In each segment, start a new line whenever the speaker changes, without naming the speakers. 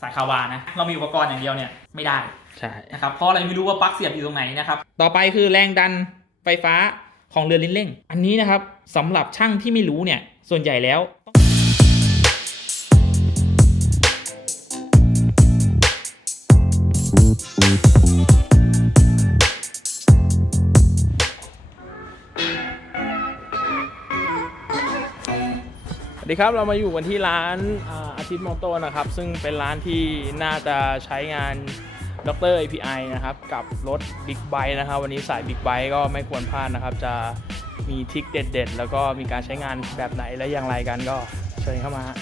สายคาวานะ เรามีอุปกรณ์อย่างเดียวเนี่ยไม่ได้
ใช่
นะครับเพราะเรายังไม่รู้ว่าปลั๊กเสียบอยู่ตรงไหนนะครับต่อไปคือแรงดันไฟฟ้าของเรือนลิ้นเร่ง อันนี้นะครับสำหรับช่างที่ไม่รู้เนี่ยส่วนใหญ่แล้ว
ดีครับเรามาอยู่กันที่ร้านอาอาทิตย์มอโต้นะครับ ซึ่งเป็นร้านที่น่าจะใช้งานดร API นะครับ กับรถ Big b i k e นะครับ วันนี้สาย Big b i k e ก็ไม่ควรพลาดนะครับ จะมีทริคเด็ด ๆ แล้วก็มีการใช้งานแบบไหนและอย่างไรกันก็เชิญเข้ามาฮะ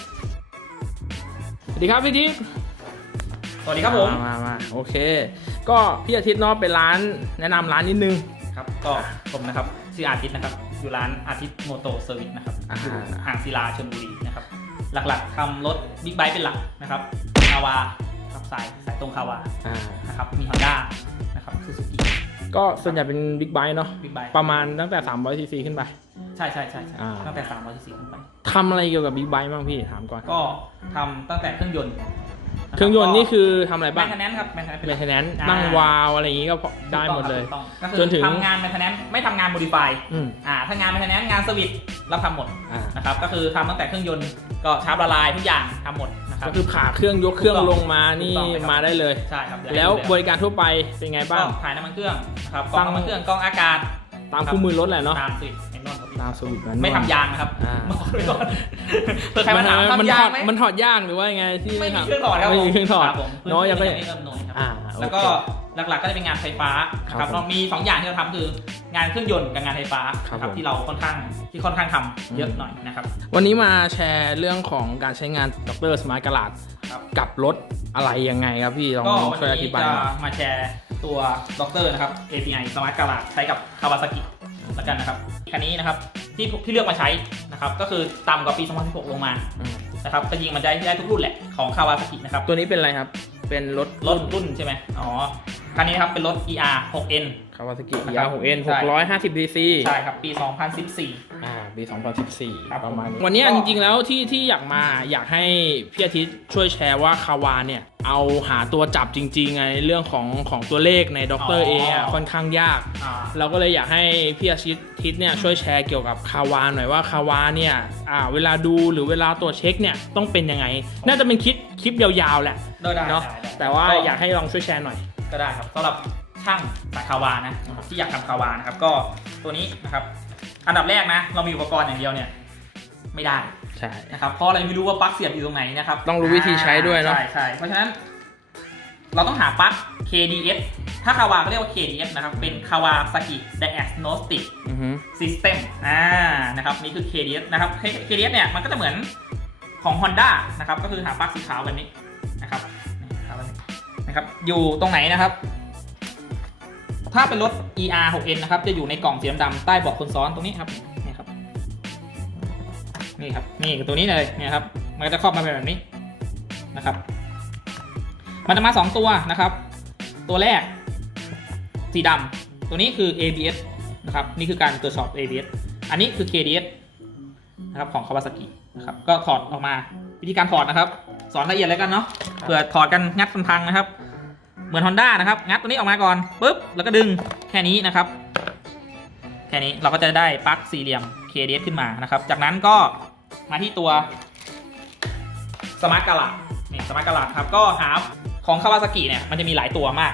สวัสดีครับพี่ทิพย์
สวัสดีครับผม
มามามาโอเค ก็พี่อาทิตย์เนาะเป็นร้านแนะนำร้านนิดนึง
ครับก็ผมนะครับชื่ออาทิตย์นะครับ อยู่ร้านอาทิตย์โมโตเซอร์วิสนะครับ
อ่า
อยู่ห่างศิลาชลบุรีนะครับ หลักๆทำรถบิ๊กไบค์เป็นหลักนะครับคาวาครับสายสายตรงคาวา
อ่า
นะครับมีฮอนด้านะครับซูซูกิ
ก็ส่วนใหญ่เป็นบิ๊กไบ e เนาะ
บิ๊กไบค์
ประมาณตั้งแต่300 cc ขึ้นไป
ใช่ใช่ใช่ใช่
อ่า
ตั้งแต่300ซีซีขึ้นไป
ทำอะไรเกี่ยวกับบิ๊กไบ e บ้างพี่ถามก่อน
ก็ทำตั้งแต่เครื่องยนต์นะ
เครื่องยนต์นี่คือทำอะไร
แม
บ้าง
นเทนแนนครับแมนเทนแนน
เมนเทนแนน
อ่า
นั่งวาล์วอะไรอย่างงี้ก็พอได้หมดเลย
ก็
จ
คื
น
อ
ถึง
ทำงานแมนเทนแนนไม่ทำงานโมดิฟาย
อืม
อ่าถ้างานแมนเทนแนนงานสวิตเราทำหมด
อ่า
นะครับก็คือทำตั้งแต่เครื่องยนต์ก็ชาร์ปละลายทุกอย่างทำหมดนะครับ
ก็คือผ่าเครื่องยกเครื่อง
ถูกต้อง
ลงมานี่
ถูกต้องเลยครับ
มาได้เลย
ใช่ครับ
แล้วบ
บริ
ริการทั่วไปเป็นไง
ก็
บ้าง
ถ่ายน้ำมันเครื่องนะครับกร
ตั้
อง
ง
น้ำมันเครื่องกรองอากาศ
ตามคู่มือรถแหละเนาะ
ตามสวิตช์เห็นนอนครับ
ตามสวิตช์นั้น
ไม่ทำยางนะครับ
อ่า
บอกไว้ก่อนเผื่อใครมาถาม
มัน
ทำ
ถ
ยา
องด
ไหม
มันถอดยากหรือว่ายังไงที่
ไม่มี
ทำ
เครื่องถอดครับ
ไม่มีเครื่องถอด
ผม
เนาะยังไม่
ไม่เริ่มหน่วยครับ
อ่า
แล้วก็
โอเค
หลักๆก็จะเป็นงานไฟฟ้า
ครับ
นะครับ
ผม
เรามี 2 อย่างที่เราทำคืองานเครื่องยนต์กับงานไฟฟ้า
ครับ
นะ
ผม
ที่เราค่อนข้างที่ค่อนข้างทำเยอะ
อืม
หน่อยนะครับ
วันนี้มาแชร์เรื่องของการใช้งานดรสมาร์ทกลาด
ครับ
กับรถอะไรยังไงครับพี่ลอง
ก็วัน
ช่วยอธิ
นี้
บาย
จะ
หน่อย
มาแชร์ตัวด็อกเตอร์นะครับ API Smart Garage ใช้กับ Kawasaki แล้วกันนะครับ คันนี้นะครับที่ที่เลือกมาใช้นะครับก็คือต่ำกว่าปี 2016 ลงมา
อืม
นะครับแต่จริงมันจะได้ทุกรุ่นแหละของ Kawasaki นะครับ
ตัวนี้เป็นอะไรครับ เป็นรถ
รถรุ่นใช่ไหมอ๋อ คันนี้นะครับเป็นรถ ER 6N
คาวาซากิ
นะครับ
ยา 6N
ใช่
650 cc
ใช่ครับ ปี 2014
อ่าปี2014
ครับ
ประมาณนี้
ผม
วันนี้
ก็
จริงๆแล้วที่ที่อยากมาอยากให้พี่อาทิตย์ช่วยแชร์ว่าคาวาเนี่ย เอาหาตัวจับจริงๆไงเรื่องของของตัวเลขในด็อกเตอร์เออะค่อนข้างยาก
อ่า
เราก็เลยอยากให้พี่อาทิตย์เนี่ยช่วยแชร์เกี่ยวกับคาวาหน่อยว่าคาวาเนี่ยอ่าเวลาดูหรือเวลาตรวจเช็คเนี่ยต้องเป็นยังไง น่าจะเป็นคลิปคลิปยาวๆแหละ
ได้ได้
เนาะ
ได้ได้
แต่ว่า
ก็
อยากให้ลองช่วยแชร์หน่อย
ก็ได้ครับสำหรับช่างสายคาวานะที่อยากทำคาวานะครับก็ตัวนี้นะครับ อันดับแรกนะ เรามีอุปกรณ์อย่างเดียวเนี่ย ไม่ได้
ใช่
นะครับเพราะเรายังไม่รู้ว่าปลั๊กเสียบอยู่ตรงไหนนะครับ
ต้องรู้วิธีใช้ด้วยเนอะ
ใช่ใช่เพราะฉะนั้น เราต้องหาปลั๊ก KDS ถ้าคาวาก็เรียกว่า KDS นะครับ เป็น Kawasaki Diagnostic
อือฮึ
System อ่า นะครับ นี่คือ KDS นะครับ KDS เนี่ย มันก็จะเหมือนของ Honda นะครับ ก็คือหาปลั๊กสีขาวแบบนี้นะครับนี่ครับแบบนี้นะครับ อยู่ตรงไหนนะครับ ถ้าเป็นรถ ER 6N นะครับ จะอยู่ในกล่องสีดำใต้เบาะคนซ้อนตรงนี้ครับ นี่ครับ นี่ครับ นี่คือตัวนี้เลยเนี่ยครับ มันจะครอบมาเป็นแบบนี้นะครับ มันจะมาสองตัวนะครับ ตัวแรก สีดำตัวนี้คือ ABS นะครับ นี่คือการตรวจสอบ ABS อันนี้คือ KDS นะครับของ Kawasaki นะครับก็ถอดออกมาวิธีการถอดนะครับ สอนละเอียดเลยกันเนาะเผื่อถอดกันงัดฟันพังนะครับ เหมือน Honda นะครับ งัดตัวนี้ออกมาก่อนปุ๊บแล้วก็ดึงแค่นี้นะครับ แค่นี้เราก็จะได้ปลั๊กสี่เหลี่ยม KDS ขึ้นมานะครับ จากนั้นก็มาที่ตัวสมาร์ทกาลานี่สมาร์ทกาลาดครับก็หาของคาวาซากิเนี่ยมันจะมีหลายตัวมาก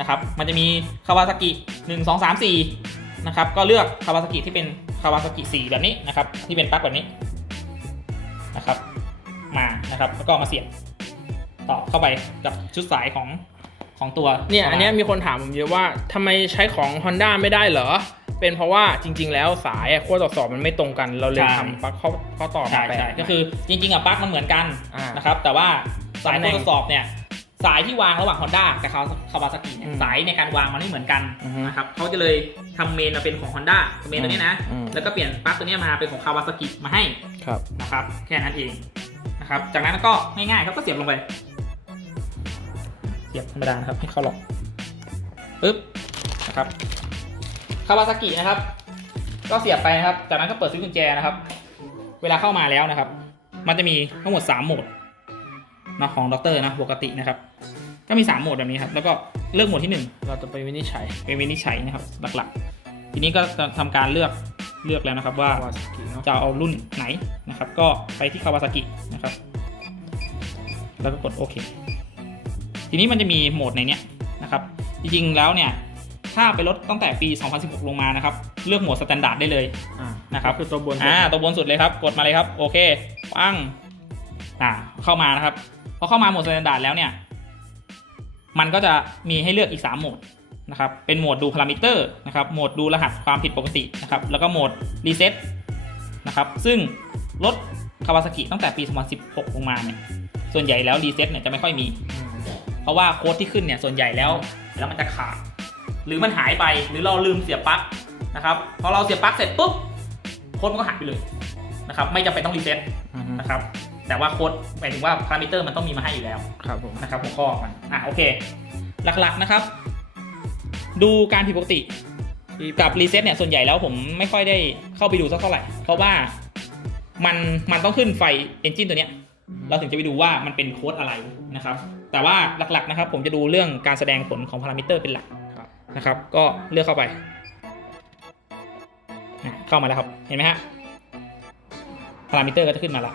นะครับ มันจะมีคาวาซากิ1 2 3 4นะครับก็เลือกคาวาซากิที่เป็นคาวาซากิ4แบบนี้นะครับที่เป็นปลั๊กแบบนี้นะครับมานะครับแล้วก็มาเสียบต่อเข้าไปกับชุดสายของ ของตัว
เนี่ยอันเนี้ยมีคนถามผมเยอะว่าทำไมใช้ของ Honda ไม่ได้เหรอ เป็นเพราะว่าจริง ๆ แล้วสายอะขั้วต่อสอบมันไม่ตรงกัน เราเลยทำปลั๊กข้อข้อต่อมา
ใช่
แปล
ใช่ก็คือจริง ๆอะปลั๊กมันเหมือนกัน
อ่าน
นะครับแต่ว่าสาย
ตำแหน่ง
ทดสอบเนี่ยสายที่วางระหว่าง Honda กับคาวาซากิเนี่ย
อืม
สายในการวางมันไม่เหมือนกัน
อือฮึ
นะครับเขาจะเลยทำเมนมาเป็นของ Honda เมนตัวนี้นะ
อืม
แล้วก็เปลี่ยนปลั๊กตัวเนี้ยมาเป็นของคาวาซากิมาให้
ครับ
นะครับแค่นั้นเองนะครับจากนั้นก็ง่ายๆครับก็เสียบลงไป เสียบธรรมดานะครับให้เข้าล็อกปึ๊บนะครับคาวาซากินะครับ ก็เสียบไปนะครับ จากนั้นก็เปิดสวิตช์กุญแจนะครับ เวลาเข้ามาแล้วนะครับ มันจะมีทั้งหมด 3 โหมดเนาะของด็อกเตอร์นะปกตินะครับ ก็มี 3 โหมดแบบนี้ครับ แล้วก็เลือกโหมดที่
เราจะไปวินิจฉัย
1เป็นวินิจฉัยนะครับหลักๆ ทีนี้ก็จะทำการเลือกเลือกแล้วนะครับว่า
วาสกิเนาะ
จะเอารุ่นไหนนะครับ ก็ไปที่คาวาซากินะครับ แล้วก็กดโอเค ทีนี้มันจะมีโหมดในเนี้ยนะครับจริงๆแล้วเนี่ยถ้าไปลดตั้งแต่ปี 2016 ลงมานะครับ เลือกโหมดสแตนดาร์ดได้เลย
อ่า
นะครับ
คือตัวบน
อ่าตัวบนสุดเลยครับ กดมาเลยครับ โอเค ปังอ่าเข้ามานะครับ พอเข้ามาโหมดสแตนดาร์ดแล้วเนี่ย มันก็จะมีให้เลือกอีก 3 โหมดนะครับ เป็นโหมดดูพารามิเตอร์นะครับ โหมดดูรหัสความผิดปกตินะครับ แล้วก็โหมดรีเซ็ตนะครับ ซึ่งรถคาวาซากิตั้งแต่ปี 2016 ลงมาเนี่ย ส่วนใหญ่แล้วรีเซ็ตเนี่ยจะไม่ค่อยมี
อืม
เพราะว่าโค้ดที่ขึ้นเนี่ยส่วนใหญ่แล้ว แล้วมันจะขาด หรือมันหายไปหรือเราลืมเสียบปลั๊กนะครับพอเราเสียบปลั๊กเสร็จปุ๊บโค้ดมันก็หายไปเลยนะครับไม่จำเป็นต้องรีเซ็ต
อืม
นะครับแต่ว่าโค้ดหมายถึงว่าพารามิเตอร์มันต้องมีมาให้อยู่แล้ว
ครับผม
นะครับหัวข้อมันอะโอเค หลักๆนะครับ ดูการผิดปกติกับรีเซ็ตเนี่ยส่วนใหญ่แล้วผมไม่ค่อยได้เข้าไปดูสักเท่าไหร่ เพราะว่ามันมันต้องขึ้นไฟเอนจินตัวเนี้ยเราถึงจะไปดูว่ามันเป็นโค้ดอะไรนะครับ แต่ว่าหลักๆนะครับ ผมจะดูเรื่องการแสดงผลของพารามิเตอร์เป็นหลัก
ครับ
นะครับ ก็เลือกเข้าไปอะเข้ามาแล้วครับ เห็นไหมฮะพารามิเตอร์ก็จะขึ้นมาแล้ว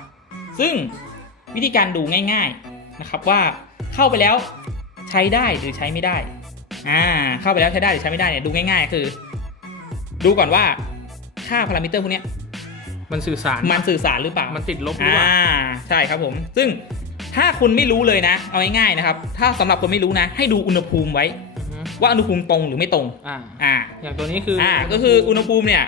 ซึ่งวิธีการดูง่ายๆนะครับว่าเข้าไปแล้วใช้ได้หรือใช้ไม่ได้อ่าเข้าไปแล้วใช้ได้หรือใช้ไม่ได้เนี่ยดูง่าย ๆ คือ ดูก่อนว่าค่าพารามิเตอร์พวกเนี้ย
มันสื่อสาร
มันสื่อสารหรือเปล่า
มันติดลบหรือเปล่า
อ่าใช่ครับผม ซึ่ง ถ้าคุณไม่รู้เลยนะ เอาง่ายๆนะครับ ถ้าสำหรับคนไม่รู้นะ ให้ดูอุณหภูมิไว้
อือฮึ
ว่าอุณหภูมิตรงหรือไม่ตรง
อ่า
อ่า
อย่างตัวนี้คืออ่
อ่าก็คืออุณหภูมิเนี่ย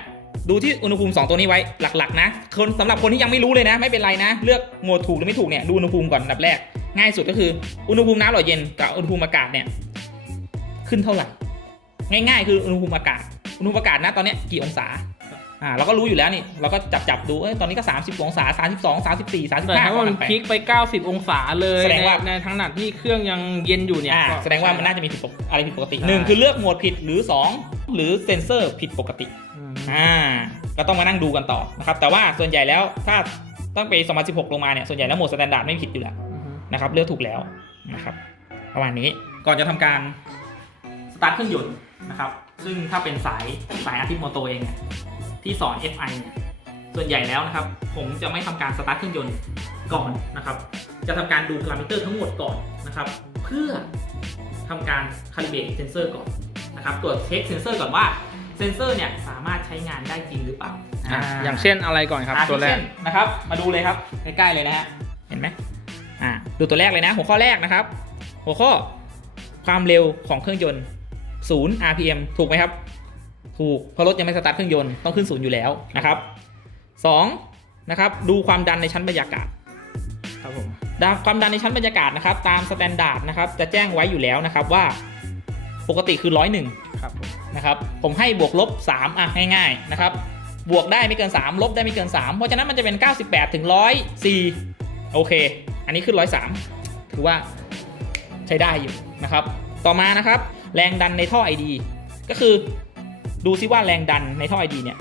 ดูที่อุณหภูมิ 2 ตัวนี้ไว้หลักๆ นะคนสำหรับคนที่ยังไม่รู้เลยนะ ไม่เป็นไรนะ เลือกโหมดถูกหรือไม่ถูกเนี่ยดูอุณหภูมิก่อนอันดับแรก ง่ายสุดก็คืออุณหภูมิน้ำหล่อเย็นกับอุณหภูมิอากาศเนี่ยขึ้นเท่าไหร่ ง่าย ๆ คืออุณหภูมิอากาศ อุณหภูมิอากาศนะตอนเนี้ยกี่องศา อ่าเราก็รู้อยู่แล้วนี่เราก็จับจับๆดูเอ้ยตอนนี้ก็ 30 องศา 32 34 35
แต่ถ้ามัน
ไป
พลิกไป 90 องศาเลย
แสดงว่า
ในในทั้งหนักที่เครื่องยังเย็นอยู่เนี่ย
อ่า
ก็
แสดงว่ามันน่าจะมีผิดปกอะไรผิดปกติ
ใช่
หนึ่งคือเลือกโหมดผิดหรือสองหรือเซนเซอร์ผิดปกติ
อืม
อ่าก็ต้องมานั่งดูกันต่อนะครับ แต่ว่าส่วนใหญ่แล้วถ้าตั้งปี2016 ลงมาเนี่ย ส่วนใหญ่แล้วโหมดสแตนดาร์ดไม่ผิดอยู่แล้ว
อือฮึ
นะครับ เลือกถูกแล้วนะครับ ประมาณนี้ ก่อนจะทำการสตาร์ทเครื่องยนต์นะครับ ซึ่งถ้าเป็นสายสายอาทิตย์โมโตเองเนี่ย ที่สอน FI เนี่ยส่วนใหญ่แล้วนะครับ ผมจะไม่ทำการสตาร์ทเครื่องยนต์ก่อนนะครับ จะทำการดูพารามิเตอร์ทั้งหมดก่อนนะครับ เพื่อทำการคาลิเบรตเซนเซอร์ก่อนนะครับ ตรวจเช็คเซนเซอร์ก่อนว่าเซนเซอร์เนี่ยสามารถใช้งานได้จริงหรือเปล่า
อ่าอย่างเช่นอะไรก่อนครับ
อ่า
ตัวแรก
เช่นนะครับ มาดูเลยครับใกล้ๆเลยนะฮะเห็นไหมอ่าดูตัวแรกเลยนะ หัวข้อแรกนะครับ หัวข้อความเร็วของเครื่องยนต์ 0 RPM ถูกไหมครับ ถูกเพราะรถยังไม่สตาร์ทเครื่องยนต์ต้องขึ้นศูนย์อยู่แล้วนะครับสองนะครับดูความดันในชั้นบรรยากาศ
ครับผม
ดาความดันในชั้นบรรยากาศนะครับ ตามสแตนดาร์ดนะครับ จะแจ้งไว้อยู่แล้วนะครับว่าปกติคือร้อยหนึ่ง
ครับผม
นะครับ ผมให้บวกลบ 3 อะ ง่ายๆนะครับ บวกได้ไม่เกิน 3 ลบได้ไม่เกิน 3 เพราะฉะนั้นมันจะเป็น 98 ถึง 104 โอเค อันนี้ขึ้น 103 ถือว่าใช้ได้อยู่นะครับ ต่อมานะครับ แรงดันในท่อ ID ก็คือ ดูซิว่าแรงดันในท่อ ID เนี่ย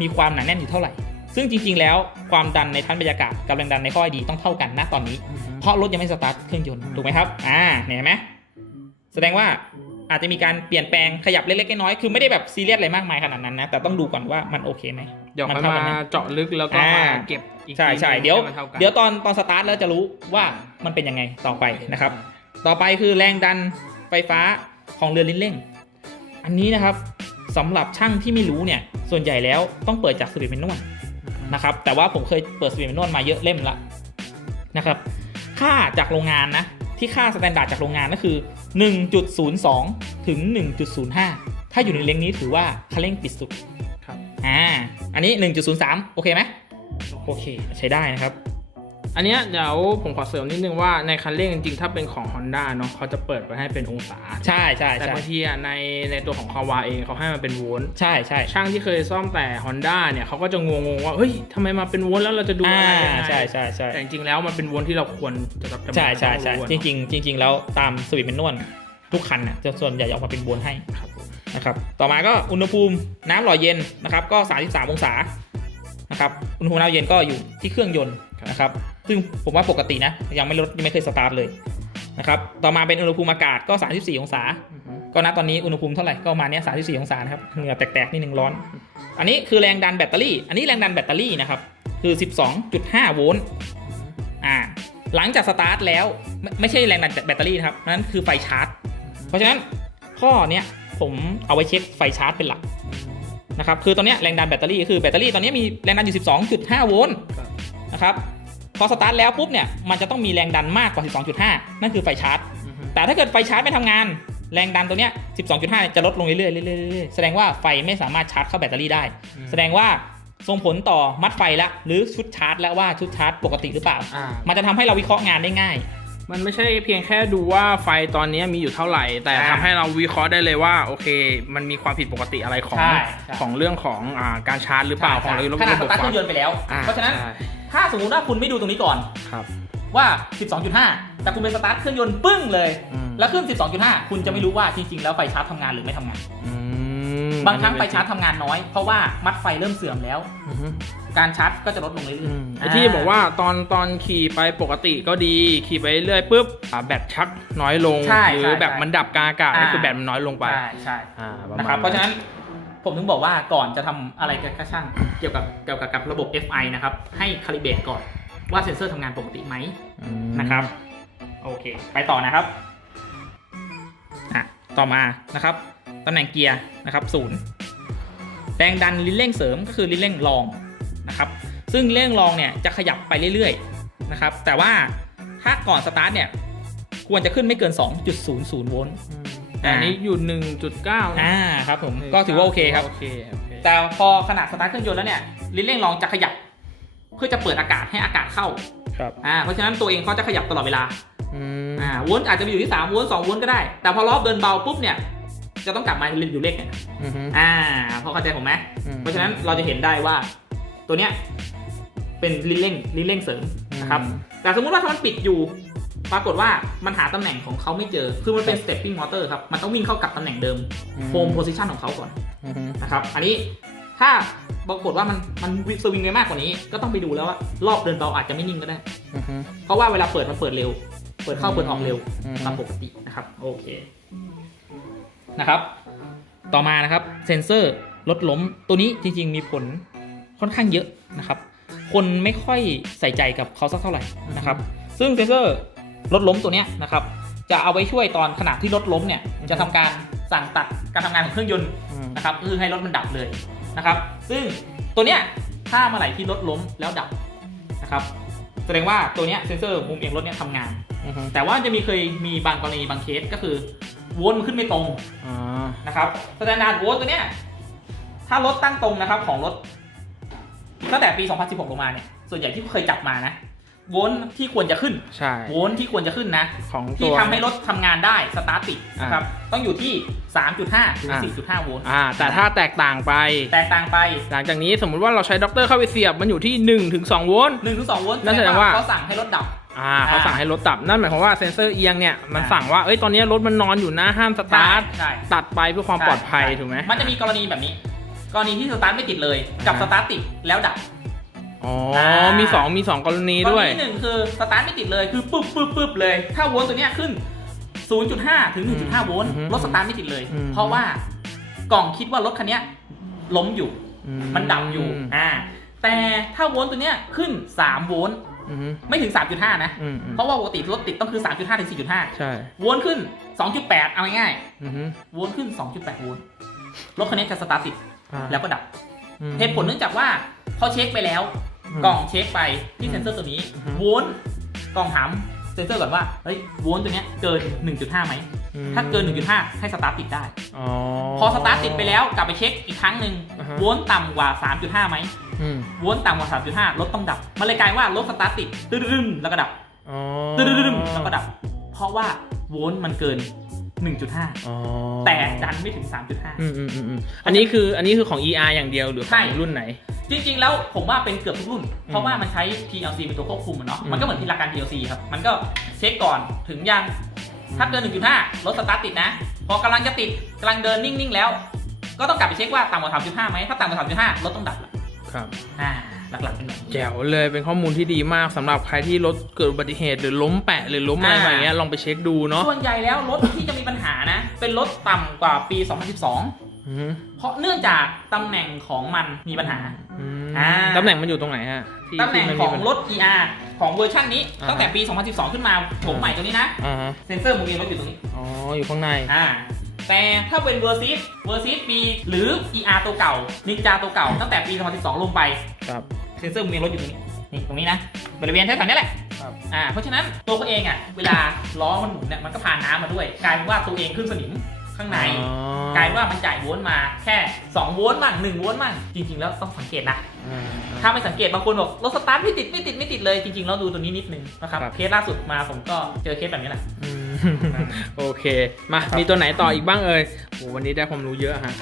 มีความหนาแน่นอยู่เท่าไหร่ ซึ่งจริง ๆ แล้วความดันในชั้นบรรยากาศกับแรงดันในท่อ ID ต้องเท่ากันนะตอนนี้
อือฮึ
เพราะรถยังไม่สตาร์ทเครื่องยนต์ถูกไหมครับอ่าเนี่ยเห็นไหมแสดงว่าอาจจะมีการเปลี่ยนแปลงขยับเล็กๆน้อยๆคือไม่ได้แบบซีเรียสอะไรมากมายขนาดนั้นนะแต่ต้องดูก่อนว่ามันโอเคไหม
เดี๋ยว
มัน
ค่อย
เท่ากัน
มา
ไหม
เจาะลึกแล้วก็
อ่าม
มาเก็บอีก
ใช่
ที
ใช่
หนึ่ง
เดี๋ยว
ให้มันท่ากัน
เดี๋ยวตอนตอนสตาร์ทแล้วจะรู้ว่ามันเป็นยังไงต่อไปนะครับ ต่อไปคือแรงดันไฟฟ้าของเรือลิ้นเร่ง อันนี้นะครับ สำหรับช่างที่ไม่รู้เนี่ยส่วนใหญ่แล้วต้องเปิดจากสวิตช์เมนวลนะครับแต่ว่าผมเคยเปิดสวิตช์เมนวลมาเยอะเล่มละนะครับค่าจากโรงงานนะที่ค่าสแตนดาร์ดจากโรงงานก็คือ 1.02 ถึง 1.05 ถ้าอยู่ในเลนนี้ถือว่าคันเร่งปิดสุด
ครับ
อ่าอันนี้ 1.03 โอเคไหมโอเคใช้ได้นะครับ
อันเนี้ยเดี๋ยวผมขอเสริมนิดนึงว่าในคันเร่งจริงๆ ถ้าเป็นของ Honda เนาะเขาจะเปิดไว้ให้เป็นองศา
ใช่ใช่
แต่
ใช่
บางทีอะในในตัวของคาวาเองเขาให้มันเป็นโวลต์
ใช่ใช่
ช่างที่เคยซ่อมแต่ Honda เนี่ยเขาก็จะงงๆว่าเฮ้ยทำไมมาเป็นโวลต์แล้วเราจะดู
อ่า
อะไรยังไง
ใช่ใช่ใช่
แต่จริงๆแล้วมันเป็นโวลต์ที่เราควรจะรับจำ
ใช่ใช่ใช่
ต้อง
จ
รู้อะ
ริงๆจริง ๆ แล้วตามสวิตช์เมนวลทุกคันเนี่ยจะส่วนใหญ่จะออกมาเป็นบวนให้
ครับผม
นะครับต่อมาก็อุณหภูมิน้ำหล่อเย็นนะครับก็ 33 องศานะครับอุณหภูมิน้ำเย็นก็อยู่ที่เครื่องยนต์นะครับ ซึ่งผมว่าปกตินะ ยังไม่ลดยังไม่เคยสตาร์ทเลยนะครับ ต่อมาเป็นอุณหภูมิอากาศก็ 34 องศา ก็นะตอนนี้อุณหภูมิเท่าไหร่ก็ประมาณเนี้ย34 องศานะครับ เหงื่อแตกๆนิดนึงร้อน อันนี้คือแรงดันแบตเตอรี่ อันนี้แรงดันแบตเตอรี่นะครับ คือ 12.5 โวลต์ อ่า หลังจากสตาร์ทแล้วไม่ไม่ใช่แรงดันแบตเตอรี่นะครับ นั่นคือไฟชาร์จ เพราะฉะนั้นข้อเนี้ยผมเอาไว้เช็คไฟชาร์จเป็นหลักนะครับ คือตอนเนี้ยแรงดันแบตเตอรี่คือแบตเตอรี่ตอนเนี้ยมีแรงดันอยู่ 12.5 โวลต์
ครับ
นะครับพ อสตาร์ทแล้วปุ๊บเนี่ยมันจะต้องมีแรงดันมากกว่า 12.5 นั่นคือไฟชาร์จ แต่ถ้าเกิดไฟชาร์จไม่ทำงาน แรงดันตัวเนี้ย 12.5เนี่ยจะลดลงเรื่อยๆเรื่อยๆเรื่อยๆแสดงว่าไฟไม่สามารถชาร์จเข้าแบตเตอรี่ได้ แสดงว่าส่งผลต่อมัดไฟละหรือชุดชาร์จ แล้วว่าชุดชาร์จปกติหรือเปล่า
อ่า
มันจะทำให้เราวิเคราะห์งานได้ง่าย
มันไม่ใช่เพียงแค่ดูว่าไฟตอนนี้มีอยู่เท่าไหร่ แต่
อ่า
ทำให้เราวิเคราะห์ได้เลยว่าโอเค มันมีความผิดปกติอะไรของ
ใช่ใช่
ของเรื่องของอ่าการชาร์จหรือเปล่าของระบบ
ขนาดส
ระบบ
ตาร์ทเค
ไฟ
รื่องยนต์ไปแล้ว
อ่
เพราะฉะนั้น
ใช่
ถ้าสมมุติว่าคุณไม่ดูตรงนี้ก่อน
ครับ
ว่า 12.5 แต่คุณไปสตาร์ทเครื่องยนต์ปึ้งเลย
อืม
แล้วขึ้น12.5 คุณจะไม่รู้ว่าจริง ๆ แล้วไฟชาร์จทำงานหรือไม่ทำงาน
อืม
บางครั้งไฟชาร์จทำงานน้อย เพราะว่ามัดไฟเริ่มเสื่อมแล้ว
อือฮึ
การชาร์จก็จะลดลงเรื่อย
อืม
ๆ
ไอที่บอกว่าตอนตอนขี่ไปปกติก็ดี ขี่ไปเรื่อยปุ๊บอ่าแบตชักน้อยลง
ใช่
หรื
ใช่
อแบบมันดับกลางอากาศ
อ่า
นี่คือแบตมันน้อยลงไป
ใช่ใช่
อ่าประมาณ
นะครับเพราะฉะนั้น ผมถึงบอกว่าก่อนจะทำอะไรก็ช่างเกี่ยวกับเกี่ยวกับกับระบบ FI นะครับ ให้คาลิเบตก่อนว่าเซ็นเซอร์ทำงานปกติไหม
อืม
นะครับ โอเค ไปต่อนะครับอะต่อมานะครับตำแหน่งเกียร์นะครับศูนย์แรงดันลิ้นเร่งเสริมก็คือลิ้นเร่งรองนะครับ ซึ่งลิ้นเร่งรองเนี่ยจะขยับไปเรื่อยๆนะครับ แต่ว่าถ้าก่อนสตาร์ทเนี่ยควรจะขึ้นไม่เกิน 2.00 โวลต์
อืม แต่อันนี้อยู่ 1.9นะ
อ่าครับผมก็ถือว่าโอเคครับ
โอเคโอเค
แต่พอขนาดสตาร์ทเครื่องยนต์แล้วเนี่ยลิ้นเร่งรองจะขยับ เพื่อจะเปิดอากาศให้อากาศเข้า
ครับ
อ่าเพราะฉะนั้นตัวเองเขาจะขยับตลอดเวลา
อืม
อ่าโวลต์อาจจะไปอยู่ที่3โวลต์2โวลต์ก็ได้ แต่พอรอบเดินเบาปุ๊บเนี่ยจะต้องกลับมาอยู่เลขเนี่ย
อือฮึ
อ่าพอเข้าใจผมไหม
อืม
เพราะฉะนั้นเราจะเห็นได้ว่า ตัวเนี้ยเป็นลิ้นเร่งลิ้นเร่งเสริมนะครับ
อืม
แต่สมมุติว่าถ้ามันปิดอยู่ ปรากฏว่ามันหาตำแหน่งของเขาไม่เจอ คือมันเป็น stepping motor ครับ มันต้องวิ่งเข้ากลับตำแหน่งเดิม home position ของเขาก่อน
อือฮึ
นะครับ อันนี้ถ้าปรากฏว่ามันมันสวิงไปมากกว่านี้ ก็ต้องไปดูแล้วว่ารอบเดินเบาอาจจะไม่นิ่งก็ได้
อือฮึ
เพราะว่าเวลาเปิดมันเปิดเร็ว เปิดเข้าเปิดออกเร็ว
อืม
ตามปกตินะครับ โอเค นะครับ ต่อมานะครับ เซ็นเซอร์ลดล้มตัวนี้จริง ๆ มีผลค่อนข้างเยอะนะครับ คนไม่ค่อยใส่ใจกับเขาสักเท่าไหร่นะครับ ซึ่งเซ็นเซอร์ ลดล้มตัวเนี้ยนะครับ จะเอาไว้ช่วยตอนขณะที่รถล้มเนี่ยจะทำการสั่งตัดการทำงานของเครื่องยนต์
อืม
นะครับก็คือให้รถมันดับเลยนะครับ ซึ่งตัวเนี้ยถ้าเมื่อไหร่ที่รถล้มแล้วดับนะครับแสดงว่าตัวเนี้ยเซ็นเซอร์มุมเอียงรถเนี่ยทำงาน
อือฮึ
แต่ว่าจะมีเคยมีบางกรณีบางเคสก็คือโวลต์มันขึ้นไม่ตรง
อ่า
นะครับสแตนดาร์ดโวลต์ตัวเนี้ยถ้ารถตั้งตรงนะครับของรถตั้งแต่ปี 2016 ลงมาเนี่ยส่วนใหญ่ที่เคยจับมานะ โวลต์ที่ควรจะขึ้น
ใช่
โวลต์ที่ควรจะขึ้นนะ
ของตั
ที่
ว
ทำให้รถทำงานได้สตาร์ทติดนะครับต้องอยู่ที่ 3.5ถึง
อ่า
4.5 โวลต์
อ่า แต่ถ้าแตกต่างไป
แตกต่างไป
หลังจากนี้สมมุติว่าเราใช้ด็อกเตอร์เข้าไปเสียบมันอยู่ที่1ถึง2โวลต์
1ถึง2โวลต์
นั่นแสดงว่า
เขาสั่งให้รถดับ
อ่าเขาสั่งให้รถดับนั่นหมายความว่าเซ็นเซอร์เอียงเนี่ยมัน
อ่า
สั่งว่าเอ้ยตอนนี้รถมันนอนอยู่นะห้ามสตาร์ท
ใช่
ตัดไปเพื่อความปลอดภัย
ใช่
ถูกไหม
มันจะมีกรณีแบบนี้ กรณีที่สตาร์ทไม่ติดเลย กับ
อ่า
สตาร์ทติดแล้วดับ
อ๋ออามีสองมีสองกรณี
กร
ด้วย
ณีหนึ่งคือสตาร์ทไม่ติดเลยคือปุ๊บปุ๊บปุ๊บเลย ถ้าโวลต์ตัวเนี้ยขึ้น 0.5 ถึง 1.5 โวลต์
อืม
รถสตาร์ทไม่ติดเลย
อืม
เพราะว่ากล่องคิดว่ารถคันเนี้ยล้มอยู่
อื
มันดับอยู่ อ่า แต่ถ้าโวลต์ตัวเนี้ยขึ้น 3 โวลต์
อืม
ไม่ถึง 3.5 นะ
อืมอืม
เพราะว่าปกติรถติดต้องคือ 3.5 ถึง 4.5
ใช่
โวลต์ขึ้น 2.8 เอาง่าย
อืม
ๆโวลต์ขึ้น 2.8 โวลต์รถคันนี้จะสตาร์ทติด
อ่า
แล้วก็ดับ
อืม
เหตุผลเนื่องจากว่าเขาเช็คไปแล้ว
อืม
กล่องเช็คไปที่เซ็นเซอร์ตัวนี้
อือฮึ
โวลต์กล่องถามเซ็นเซอร์ก่อนว่าเฮ้ยโวลต์ตัวเนี้ยเกิน 1.5ไหม
อืม
ถ้าเกิน 1.5 ให้สตาร์ทติดได้
อ๋อ
พอสตาร์ทติดไปแล้วกลับไปเช็คอีกครั้งหนึ่ง
อ่าฮะ
โวลต์ต่ำกว่า 3.5ไหม
อืม
โวลต์ต่ำกว่า 3.5 รถต้องดับ มันเลยกลายว่ารถสตาร์ทติดตึ้มๆแล้วก็ดับ
อ๋อ
ตึ้มๆแล้วก็ดับ เพราะว่าโวลต์มันเกิน 1.5
อ๋อ
แต่ดันไม่ถึง 3.5
อืมอืมอืมอืมอันนี้คืออันนี้คือของ ER อย่างเดียวหรือข
ใช่
องรุ่นไหน
จริงๆ แล้วผมว่าเป็นเกือบทุกรุ่น
อืม
เพราะว่ามันใช้ PLC เป็นตัวควบคุมอะเนาะ
อืม
มันก็เหมือนที่หลักการ PLC ครับ มันก็เช็คก่อนถึงยังถ้าเกิน 1.5 รถสตาร์ทติดนะ พอกำลังจะติดกำลังเดินนิ่ง ๆ แล้ว ก็ต้องกลับไปเช็คว่าต่ำกว่า3.5ไหมถ้าต่ำกว่า3.5 รถต้องดับละ
ครับ
อ่าหลักๆเป็นแบบนี้
แจ๋วเลยเป็นข้อมูลที่ดีมากสำหรับใครที่รถเกิดอุบัติเหตุหรือล้มแปะหรือล้มอะไร
อ่า
แบบเนี้ยลองไปเช็คดูเนาะ
ส่วนใหญ่แล้วรถที่จะมีปัญหานะ เป็นรถต่ำกว่าปี 2012
อืม
เพราะเนื่องจากตำแหน่งของมันมีปัญหา
อืม
อ่า
ตำแหน่งมันอยู่ตรงไหนฮะที่
ตำแหน่ง
ที่มัน
ข
มี
อง
ปัญาร
ถ ER ของเวอร์ชันนี้
อ่าฮะ
ตั้งแต่ปี 2012 ขึ้นมาโฉมใหม่ตัวนี้นะ
อ่าฮะ
เซ็นเซอร์มุมเองรถอยู่ตรงนี้
อ๋อ อยู่ข้างใน
อ่าแต่ถ้าเป็นเวอร์ซิสเวอร์ซิสปีหรือ ER ตัวเก่านินจาตัวเก่าตั้งแต่ปี 2012 ลงไป
ครับ
เซ็นเซอร์มุมเองรถอยู่ตรงนี้นี่ตรงนี้นะบริเวณแถวๆนี้แหละ
ครับ
อ่าเพราะฉะนั้นตัวเขาเองอะเวลาล้อมันหมุนเนี่ยมันก็ผ่านน้ำมาด้วยกลายเป็นว่าตัวเองขึ้นสนิม ข้างใน
อ๋อก
ลายเป็นว่ามันจ่ายโวลต์มาแค่2โวลต์มั่ง1โวลต์มั่งจริง ๆ แล้วต้องสังเกตนะ
อ่า
ถ้าไม่สังเกตบางคนบอกรถสตาร์ทไม่ติดไม่ติดไม่ติดเลยจริงๆแล้วดูตัวนี้นิดนึงนะครับ
ครับ
เคสล่าสุดมาผมก็เจอเคสแบบนี้แหละ
อืมโอเค มา
ครับ
มีตัวไหนต่ออีกบ้างเอ่ยโหวันนี้ได้ความรู้เยอะฮะ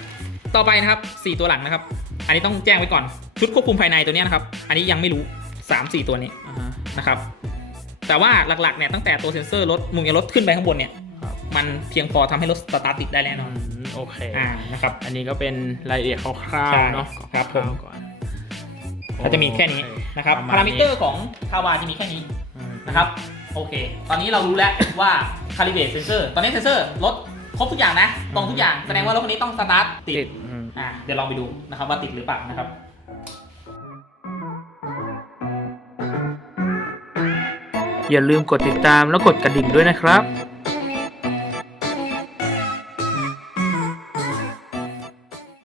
ต่อไปนะครับ 4 ตัวหลังนะครับ อันนี้ต้องแจ้งไว้ก่อน ชุดควบคุมภายในตัวเนี้ยนะครับ อันนี้ยังไม่รู้ 3 4 ตัวนี้
อ่าฮะ
นะครับ แต่ว่าหลักๆเนี่ยตั้งแต่ตัวเซ็นเซอร์รถมุมยางรถขึ้นไปข้างบนเนี่ย
ครับ
มันเพียงพอทำให้รถสตาร์ทติดได้แน่นอน
อืมโอเค
อ่านะครับ
อันนี้ก็เป็นรายละเอียดคร่าว
ใช่
ๆเนาะ
ครับผม
ก่อน
ก็จะมีแค่นี้
โอเนะ
ครับ
ป
พารามิเตอ
ณ
ร์ของคาวาจะมีแค่นี้
อืม
นะครับโอเค ตอนนี้เรารู้แล้วว่าคาลิเบรตเซนเซอร์ตอนนี้เซนเซอร์รถครบทุกอย่างนะ ตรงทุกอย่างแสดงว่ารถคันนี้ต้องสตาร์ทติ
ติ
ด
ดอืม
อ่าเดี๋ยวลองไปดูนะครับว่าติดหรือเปล่านะครับ
อย่าลืมกดติดตามแล้วกดกระดิ่งด้วยนะครับ